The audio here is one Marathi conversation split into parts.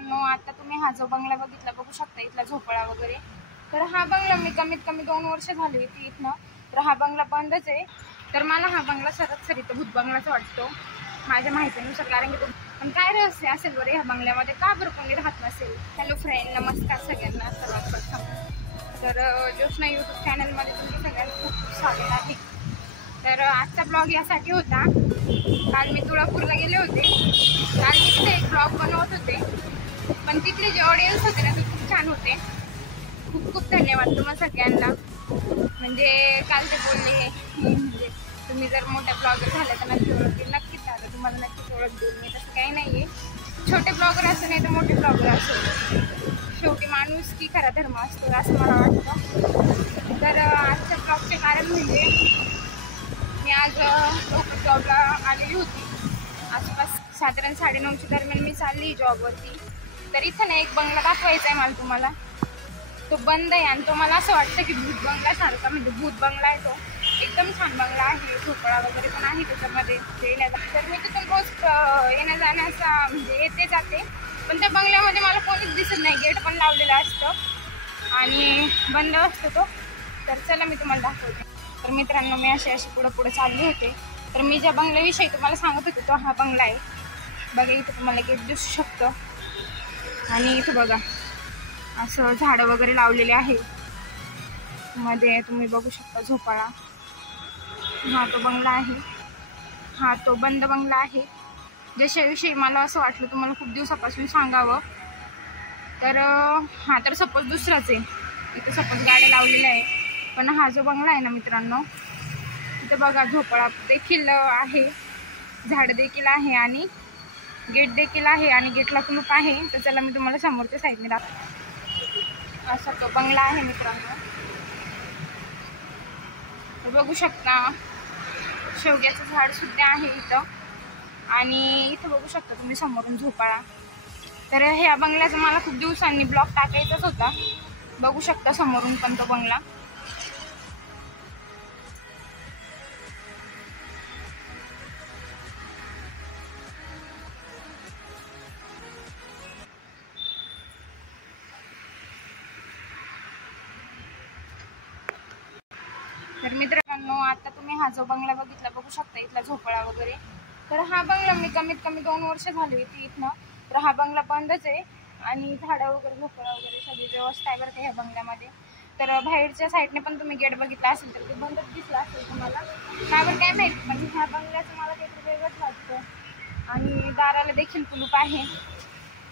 मित्रांनो, आता तुम्ही हा जो बंगला बघितला बघू शकता, इथला झोपळा वगैरे. तर हा बंगला मी कमीत कमी 2 वर्ष झाली होती इथनं. तर हा बंगला बंदच आहे. तर मला हा बंगला सरी तर भूत बंगलाच वाटतो माझ्या माहितीनुसार. कारण की तो पण काय रहस्य असेल बरं ह्या बंगल्यामध्ये, का बरं कोणी राहत नसेल. हॅलो फ्रेंड, नमस्कार सगळ्यांना सर्वात प्रथम. तर ज्योत्स्ना यूट्यूब चॅनलमध्ये तुमचं सगळ्यांचं खूप खूप स्वागत आहे. तर आजचा ब्लॉग यासाठी होता, काल मी तुळापूरला गेले होते. काल मी तिथे एक ब्लॉग बनवत होते, पण तिथले जे ऑडियन्स होते ना ते खूप छान होते. खूप खूप धन्यवाद तुम्हा सगळ्यांना. म्हणजे काल ते बोलले म्हणजे तुम्ही जर मोठ्या ब्लॉगर झाल्या तर नक्की ओळखतील. नक्कीच झालं, तुम्हाला नक्कीच ओळख देईल मी. तसं काही नाही आहे, छोटे ब्लॉगर असो नाही तर मोठे ब्लॉगर असो, शेवटी माणूस की खरा धर्म असतो असं मला वाटतं. तर आजच्या ब्लॉगचे कारण म्हणजे मी आज लवकर जॉबला आलेली होती. आसपास साधारण 9:30च्या दरम्यान मी चालली जॉबवरती. तर इथं ना एक बंगला दाखवायचा आहे मला तुम्हाला. तो बंद आहे आणि तो मला असं वाटतं की भूत बंगल्यासारखा, म्हणजे भूत बंगला आहे तो. एकदम छान बंगला आहे, झोपळा वगैरे पण आहे त्याच्यामध्ये येण्याचा. तर मी तिथून रोज येण्या जाण्याचा म्हणजे येते जाते, पण त्या बंगल्यामध्ये मला कोणीच दिसत नाही. गेट पण लावलेलं असतं आणि बंद असतो तो. तर चला मी तुम्हाला दाखवते. तर मित्रांनो, मी अशी पुढे चालली होते. तर मी ज्या बंगल्याविषयी तुम्हाला सांगत होते तो हा बंगला आहे बघा. इथं तुम्हाला गेट दिसू शकतं आणि इथं बघा असं झाडं वगैरे लावलेले आहे. मध्ये तुम्ही बघू शकता झोपाळा. हा तो बंगला आहे, हा तो बंद बंगला आहे. ज्याच्याविषयी मला असं वाटलं तुम्हाला खूप दिवसापासून सांगावं. तर हा तर सपोज दुसराच आहे. इथं सपोज गाड्या लावलेल्या आहे, पण हा जो बंगला आहे ना मित्रांनो, इथं बघा झोपाळा देखील आहे, झाड देखील आहे आणि गेट देखील आहे आणि गेटला कुलूप आहे. तर चला मी तुम्हाला समोरच्या साईडने दाखवते. असा तो बंगला आहे मित्रांनो. तर बघू शकता शेवग्याचं झाड सुद्धा आहे इथं आणि इथं बघू शकता तुम्ही समोरून झोपाळा. तर ह्या बंगल्याचा मला खूप दिवसांनी ब्लॉग टाकायचाच होता. बघू शकता समोरून पण तो बंगला. तर मित्रांनो, आता तुम्ही हा जो बंगला बघितला बघू शकता, इथला झोपळा वगैरे. तर हा बंगला मी कमीत कमी 2 वर्ष झाली होती इथनं. तर हा बंगला बंदच आहे आणि झाडं वगैरे झोपळा वगैरे सगळी व्यवस्था आहे बरं का ह्या बंगल्यामध्ये. तर बाहेरच्या साईडने पण तुम्ही गेट बघितला असेल तर ते बंदच दिसलं असेल तुम्हाला, त्यावर काय माहिती. पण ह्या बंगल्याचं मला काहीतरी वेगळंच वाटतं आणि दाराला देखील कुलूप आहे.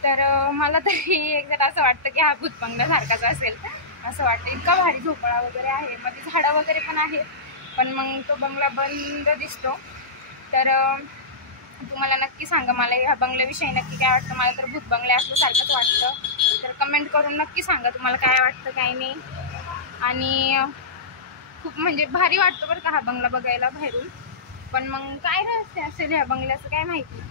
तर मला तरी एकदा असं वाटतं की हा भूत बंगल्यासारखाच असेल असं वाटतं. इतका भारी झोपळा वगैरे आहे, मध्ये झाडं वगैरे पण आहेत, पण मग तो बंगला बंद दिसतो. तर तुम्हाला नक्की सांगा मला ह्या बंगल्याविषयी नक्की काय वाटतं. मला तर भूत बंगल्या असल्यासारखंच वाटतं. तर कमेंट करून नक्की सांगा तुम्हाला काय वाटतं काय नाही. आणि खूप म्हणजे भारी वाटतं बरं का हा बंगला बघायला बाहेरून. पण मग काय रहस्य असेल ह्या बंगल्याचं काय माहिती.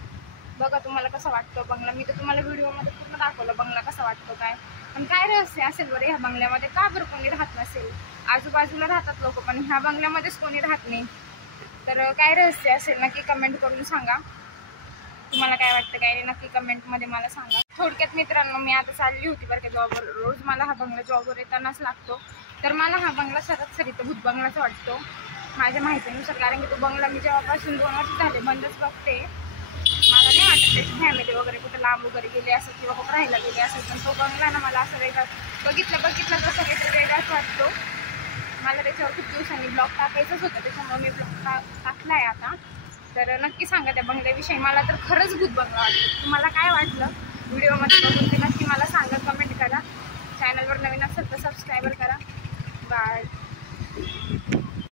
बघा तुम्हाला कसं वाटतं बंगला. मी तर तुम्हाला व्हिडिओमध्ये पूर्ण दाखवलं बंगला कसा वाटतो काय. पण काय रहस्य असेल बरं ह्या बंगल्यामध्ये, का बरं कोणी राहत नसेल. आजूबाजूला राहतात लोक, पण ह्या बंगल्यामध्येच कोणी राहत नाही. तर काय रहस्य असेल नक्की कमेंट करून सांगा. तुम्हाला काय वाटतं काय नाही नक्की कमेंटमध्ये मला सांगा. थोडक्यात मित्रांनो, मी आता चालली होती बरं का जॉबवर. रोज मला हा बंगला जॉबवर येतानाच लागतो. तर मला हा बंगला सरी तर भूत बंगलाच वाटतो माझ्या माहितीनुसार. कारण की तो बंगला मी जेव्हापासून 2 वर्ष झाले बंदच बघते. मला नाही वाटत त्याची फॅमिली वगैरे कुठं लांब वगैरे गेली असेल किंवा कुठं राहायला गेली असेल. पण तो बंगला ना मला असं वेगळा बघितलं तसं काहीतरी वेगळाच वाटतो. मला त्याच्यावर खूप दिवसांनी ब्लॉग टाकायचंच होतं, त्याच्यामुळे मी ब्लॉग टाकला आहे आता. तर नक्की सांगा त्या बंगल्याविषयी. मला तर खरंच भूत बंगला वाटतं. तुम्हाला काय वाटलं व्हिडिओमध्ये बघून ते नक्की मला सांगा.